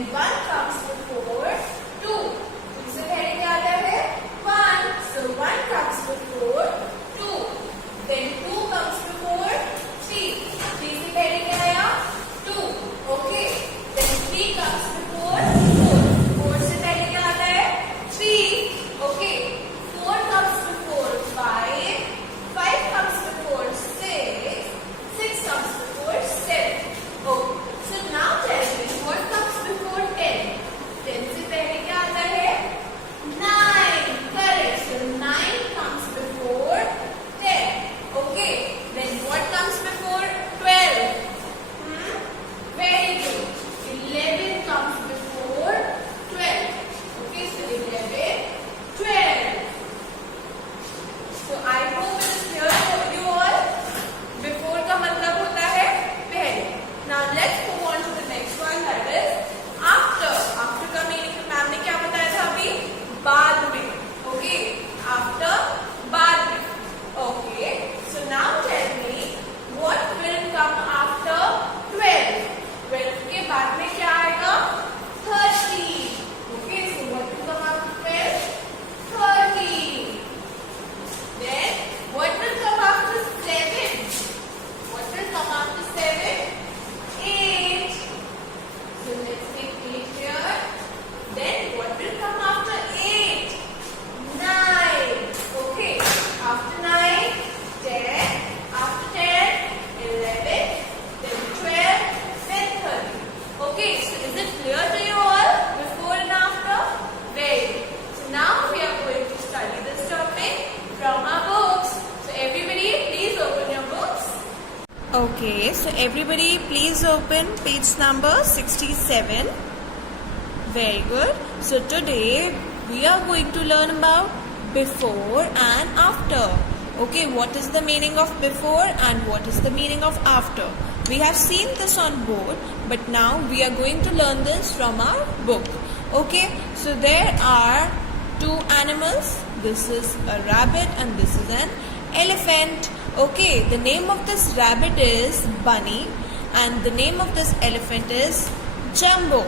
Then 1 comes before 2. 2 से पहले क्या आता है 1, so 1 comes before 2. Then 2 comes before 3. 3 से पहले क्या आया 2. Okay. Then 3 comes before 4. 4 से पहले क्या आता है 3. Okay. 4 comes before 5. 5 comes before 6. 6 comes before 7. Okay. So now tell me what comes before 10. 10 से पहले क्या आता है 9. Correct. So 9 comes before 10. Okay. Then what comes before 12? Very good. 11 comes before 12. Okay. So 11, 12. So I hope it is clear for you all. Before का मतलब होता है पहले. Now let's move on to the next one, that is after. After का meaning ma'am ने क्या बताया था अभी? बाद में. Okay. After, बाद में. Okay. So now tell me what will come after 12? 12 के बाद में क्या आएगा? 30. Okay. So what will come after 12? 30. Then what will come after 7? What will come after 7? 8. So let's take 8 here. Then what will come after 8? 9. Okay. After 9, 10. After 10, 11. Then 12. Then 30. Okay. So is it clear to you all? Before and after? Very good. So now we are going to study this topic from our books. So everybody please open your books. Okay, so everybody please open page number 67. Very good. So today we are going to learn about before and after. Okay, what is the meaning of before and what is the meaning of after? We have seen this on board, but now we are going to learn this from our book. Okay, so there are two animals. This is a rabbit and this is an elephant. Okay, the name of this rabbit is Bunny and the name of this elephant is Jumbo.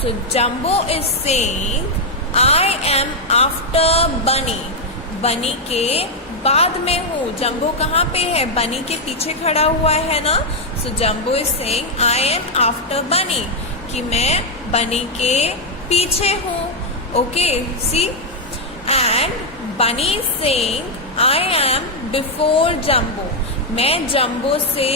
So Jumbo is saying, I am after Bunny. Bunny के बाद में हूँ. Jumbo कहाँ पे है? Bunny के पीछे खड़ा हुआ है ना. So Jumbo is saying, I am after Bunny. कि मैं Bunny के पीछे हूँ. Okay, see? And Bunny is saying, I am before Jumbo. मैं Jumbo से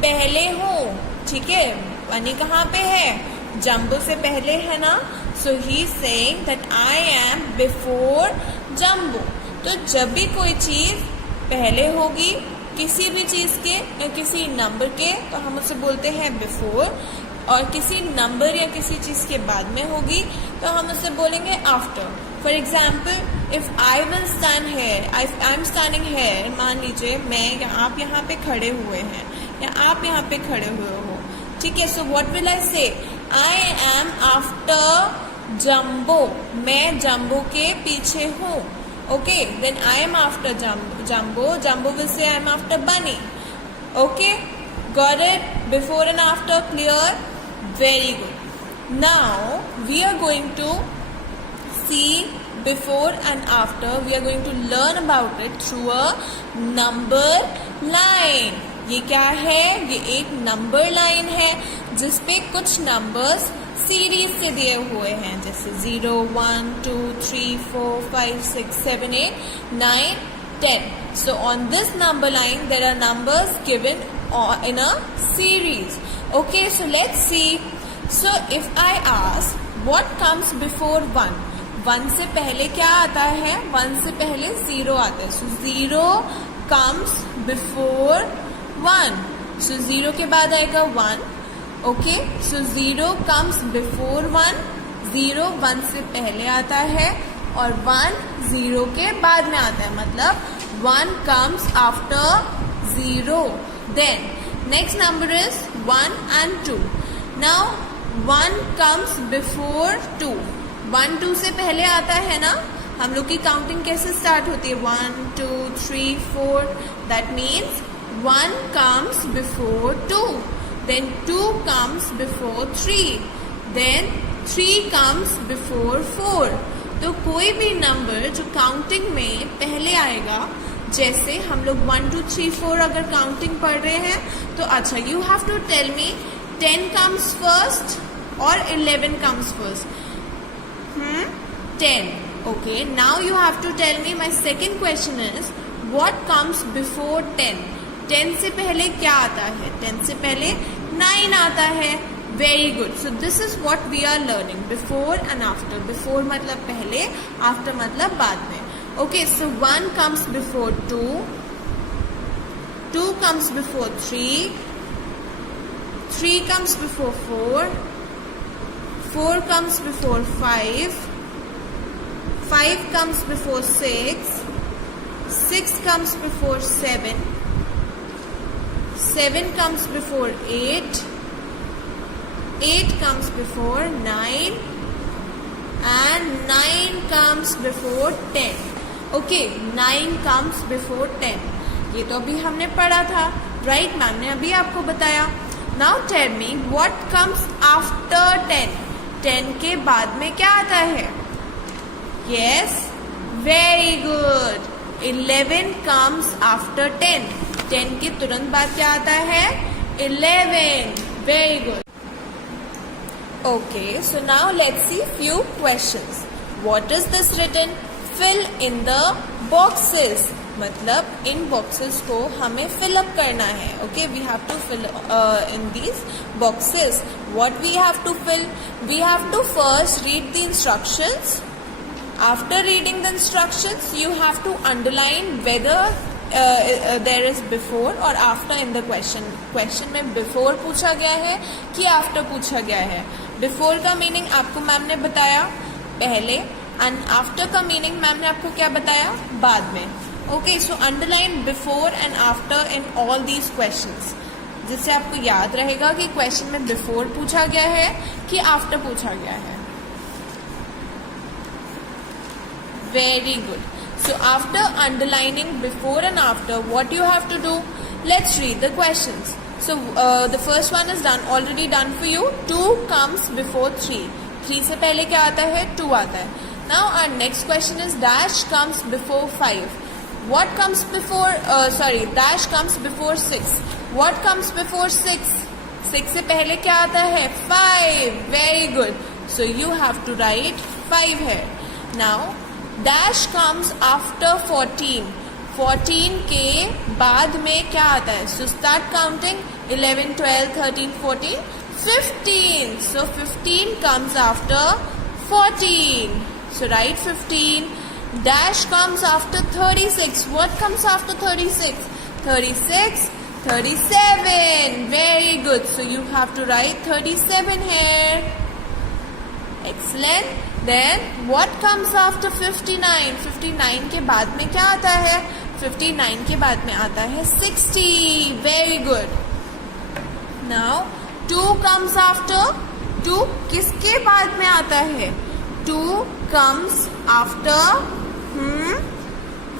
पहले हूँ. ठीक है. Bunny कहाँ पे है? Jumbo से पहले है ना. So he is saying that I am before Jumbo. तो जब भी कोई चीज पहले होगी किसी भी चीज के या किसी नंबर के तो हम उसे बोलते हैं before. और किसी नंबर या किसी चीज के बाद में होगी तो हम उसे बोलेंगे after. For example, if I will stand here, I am standing here. मान लीजिए मैं आप यहाँ पे खड़े हुए हैं या आप यहाँ पे खड़े हुए हो. ठीक है. So what will I say? I am after Jumbo. मैं Jumbo के पीछे हूँ. Okay. Then I am after Jumbo. Jumbo will say I am after Bunny. Okay. Got it? Before and after clear? Very good. Now we are going to see before and after. We are going to learn about it through a number line. ये क्या है? ये एक number line है जिसपे कुछ numbers series से दिए हुए हैं जैसे 0, 1, 2, 3, 4, 5, 6, 7, 8, 9, 10. So on this number line there are numbers given in a series. Okay, so let's see. So if I ask what comes before 1? 1 से पहले क्या आता है? 1 से पहले 0 आता है. So 0 comes before 1. So 0 के बाद आएगा 1. Okay, so 0 comes before 1. 0 1 से पहले आता है और 1 0 के बाद में आता है. मतलब 1 comes after 0. Then next number is 1 and 2. Now 1 comes before 2. 1 2 से पहले आता है ना. हम लोग की काउंटिंग कैसे स्टार्ट होती है? 1 2 3 4. That means 1 comes before 2. Then 2 comes before 3. then 3 comes before 4. तो कोई भी नंबर जो काउंटिंग में पहले आएगा, जैसे हम लोग 1 2 3 4 अगर काउंटिंग पढ़ रहे हैं तो अच्छा, you have to tell me 10 comes first or 11 comes first. 10. Okay, now you have to tell me, my second question is what comes before 10. 10 से पहले क्या आता है? 10 से पहले 9 आता है. Very good. So this is what we are learning, before and after. Before मतलब पहले, after मतलब बाद में. Okay, so 1 comes before 2, 2 comes before 3, 3 comes before 4, 4 comes before 5, 5 comes before 6, 6 comes before 7, 7 comes before 8, 8 comes before 9, and 9 comes before 10. Okay, 9 comes before 10. ये तो अभी हमने पढ़ा था, राइट? मैम ने अभी आपको बताया. Now tell me what comes after 10. 10 के बाद में क्या आता है? Yes, very good. 11 comes after 10. 10 के तुरंत बाद क्या आता है? 11. Very good. Okay, so now let's see few questions. What is this written? Fill in the boxes. मतलब इन boxes को हमें fill up करना है. Okay, we have to fill in these boxes. What we have to fill? We have to first read the instructions. After reading the instructions, you have to underline whether there is before or after in the question. Question में before पूछा गया है कि after पूछा गया है. Before का meaning आपको मैम ने बताया पहले, and after का meaning मैम ने आपको क्या बताया? बाद में. Okay, so underline before and after in all these questions, जिससे आपको याद रहेगा कि question में before पूछा गया है कि after पूछा गया है. Very good. So after underlining before and after, what you have to do? Let's read the questions. So the first one is done, already done for you. 2 comes before 3. 3 से पहले क्या आता है? 2 आता है. Now our next question is dash comes before 5. What comes before? Dash comes before 6. What comes before 6? 6 से पहले क्या आता है? 5. Very good. So you have to write 5 here. Now dash comes after 14. 14 के बाद में क्या आता है? So start counting. 11, 12, 13, 14, 15. So 15 comes after 14. So write 15. Dash comes after 36. What comes after 36? 36, 37. Very good. So you have to write 37 here. Excellent. Then what comes after 59? 59 के बाद में क्या आता है? 59 के बाद में आता है 60. Very good. Now 2 comes after. 2 किसके बाद में आता है? 2 comes after.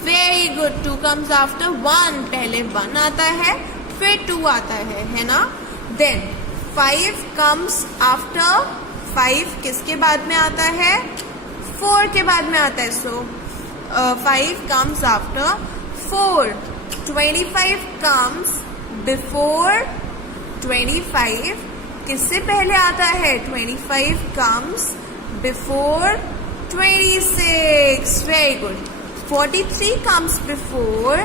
Very good. 2 comes after 1. पहले 1 आता है, फिर 2 आता है ना? Then 5 comes after. 5 किसके बाद में आता है? 4 के बाद में आता है. So 5 comes after 4. 25 comes before 25. किससे पहले आता है? 25 comes before 26. Very good. 43 comes before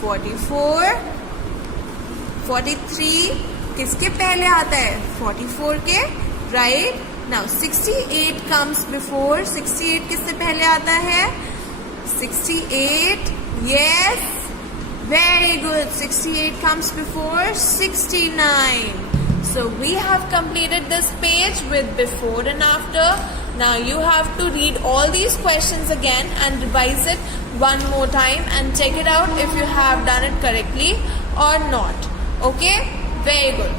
44. 43 किसके पहले आता है? 44 के. Right. Now 68 comes before. 68 किससे पहले आता है? 68. Yes. Very good. 68 comes before 69. So we have completed this page with before and after. Now you have to read all these questions again and revise it one more time and check it out if you have done it correctly or not. Okay? Very good.